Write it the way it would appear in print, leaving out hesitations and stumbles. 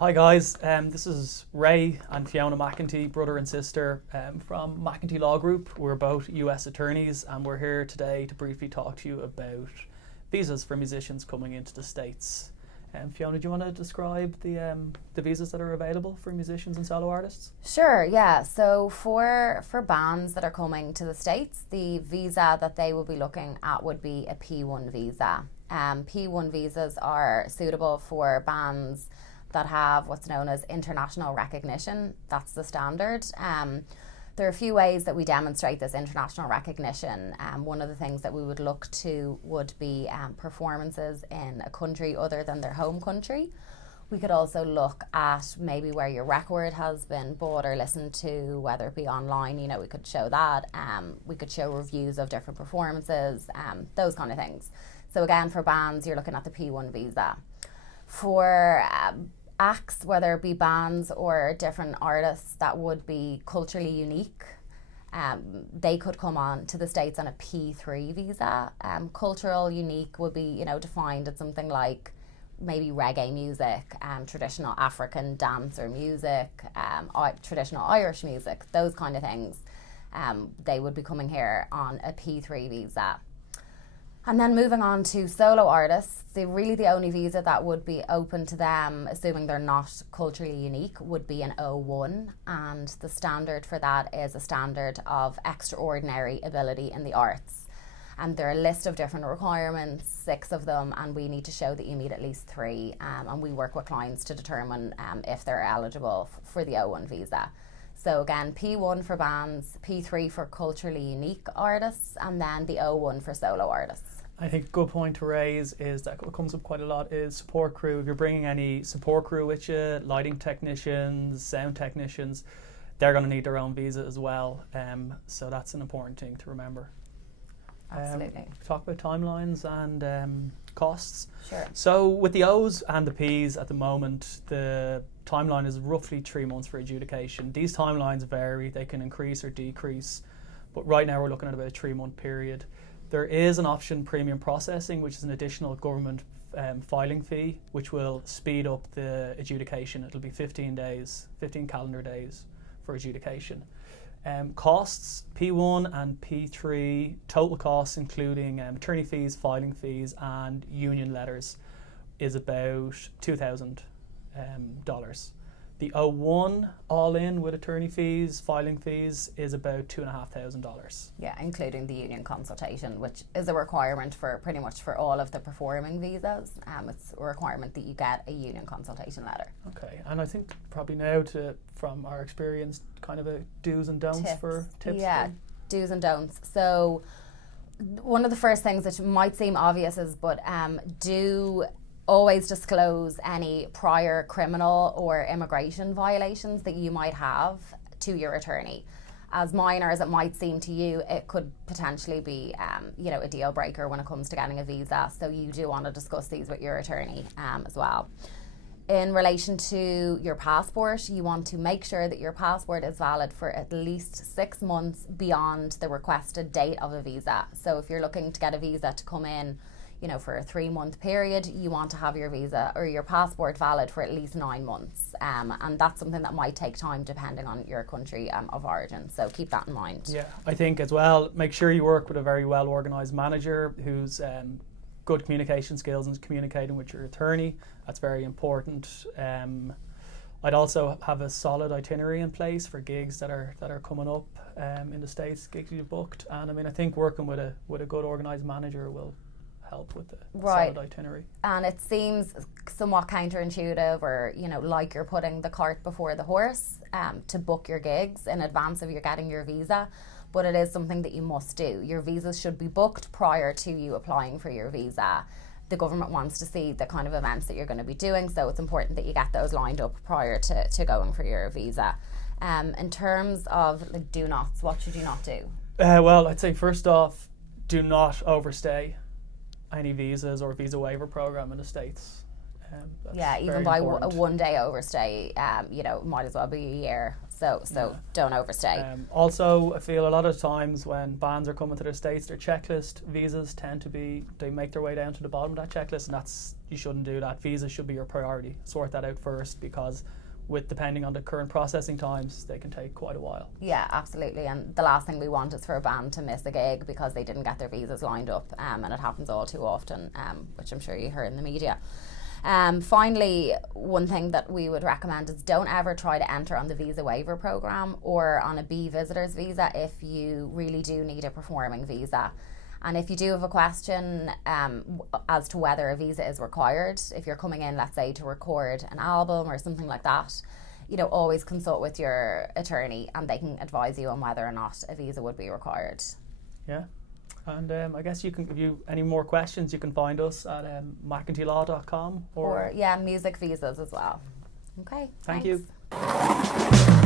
Hi guys, this is Ray and Fiona McEntee, brother and sister from McEntee Law Group. We're both US attorneys and we're here today to briefly talk to you about visas for musicians coming into the States. Fiona, do you want to describe the visas that are available for musicians and solo artists? Sure, yeah. So for bands that are coming to the States, the visa that they will be looking at would be a P1 visa. P1 visas are suitable for bands that have what's known as international recognition. That's the standard. There are a few ways that we demonstrate this international recognition. One of the things that we would look to would be performances in a country other than their home country. We could also look at maybe where your record has been bought or listened to, whether it be online, we could show that. We could show reviews of different performances, those kind of things. So again, for bands, you're looking at the P1 visa. For acts, whether it be bands or different artists that would be culturally unique, they could come on to the States on a P3 visa. Cultural unique would be, defined as something like maybe reggae music, traditional African dance or music, traditional Irish music, those kind of things. They would be coming here on a P3 visa. And then moving on to solo artists, the only visa that would be open to them, assuming they're not culturally unique, would be an O1. And the standard for that is a standard of extraordinary ability in the arts. And there are a list of different requirements, 6 of them, and we need to show that you meet at least 3. And we work with clients to determine if they're eligible for the O1 visa. So again, P1 for bands, P3 for culturally unique artists, and then the O1 for solo artists. I think a good point to raise is that what comes up quite a lot is support crew. If you're bringing any support crew with you, lighting technicians, sound technicians, they're going to need their own visa as well. So that's an important thing to remember. Absolutely. Talk about timelines and costs. Sure. So with the O's and the P's at the moment, the timeline is roughly 3 months for adjudication. These timelines vary, they can increase or decrease, but right now we're looking at about a 3-month period. There is an option, premium processing, which is an additional government filing fee, which will speed up the adjudication. It'll be 15 calendar days for adjudication. Costs, P1 and P3, total costs including attorney fees, filing fees and union letters is about $2,000. The O1 all in with attorney fees, filing fees is about $2,500. Yeah, including the union consultation, which is a requirement for pretty much for all of the performing visas. It's a requirement that you get a union consultation letter. Okay, and I think probably now from our experience, kind of a do's and don'ts for tips. Yeah, do's and don'ts. So one of the first things that might seem obvious is, but do always disclose any prior criminal or immigration violations that you might have to your attorney. As minor as it might seem to you, it could potentially be, a deal breaker when it comes to getting a visa. So you do want to discuss these with your attorney as well. In relation to your passport, you want to make sure that your passport is valid for at least 6 months beyond the requested date of a visa. So if you're looking to get a visa to come in, for a 3-month period, you want to have your visa or your passport valid for at least 9 months. And that's something that might take time depending on your country of origin. So keep that in mind. Yeah, I think as well, make sure you work with a very well organised manager who's good communication skills and communicating with your attorney. That's very important. I'd also have a solid itinerary in place for gigs that are coming up in the States, gigs you've booked. And I think working with a good organised manager will help with the solid itinerary. And it seems somewhat counterintuitive or, like you're putting the cart before the horse to book your gigs in advance of you getting your visa. But it is something that you must do. Your visas should be booked prior to you applying for your visa. The government wants to see the kind of events that you're going to be doing, so it's important that you get those lined up prior to going for your visa. In terms of do nots, what should you not do? Well, I'd say first off, do not overstay any visas or visa waiver program in the States. Even by a 1 day overstay, might as well be a year. So don't overstay. Also, I feel a lot of times when bands are coming to the States, their checklist visas tend to be, they make their way down to the bottom of that checklist, and you shouldn't do that. Visas should be your priority. Sort that out first, because depending on the current processing times, they can take quite a while. Yeah, absolutely. And the last thing we want is for a band to miss a gig because they didn't get their visas lined up, and it happens all too often, which I'm sure you heard in the media. Finally, one thing that we would recommend is don't ever try to enter on the visa waiver program or on a B visitor's visa if you really do need a performing visa. And if you do have a question as to whether a visa is required, if you're coming in, let's say, to record an album or something like that, always consult with your attorney and they can advise you on whether or not a visa would be required. Yeah. And I guess if you any more questions, you can find us at mcentee.com or music visas as well. Okay. Thank thanks. you.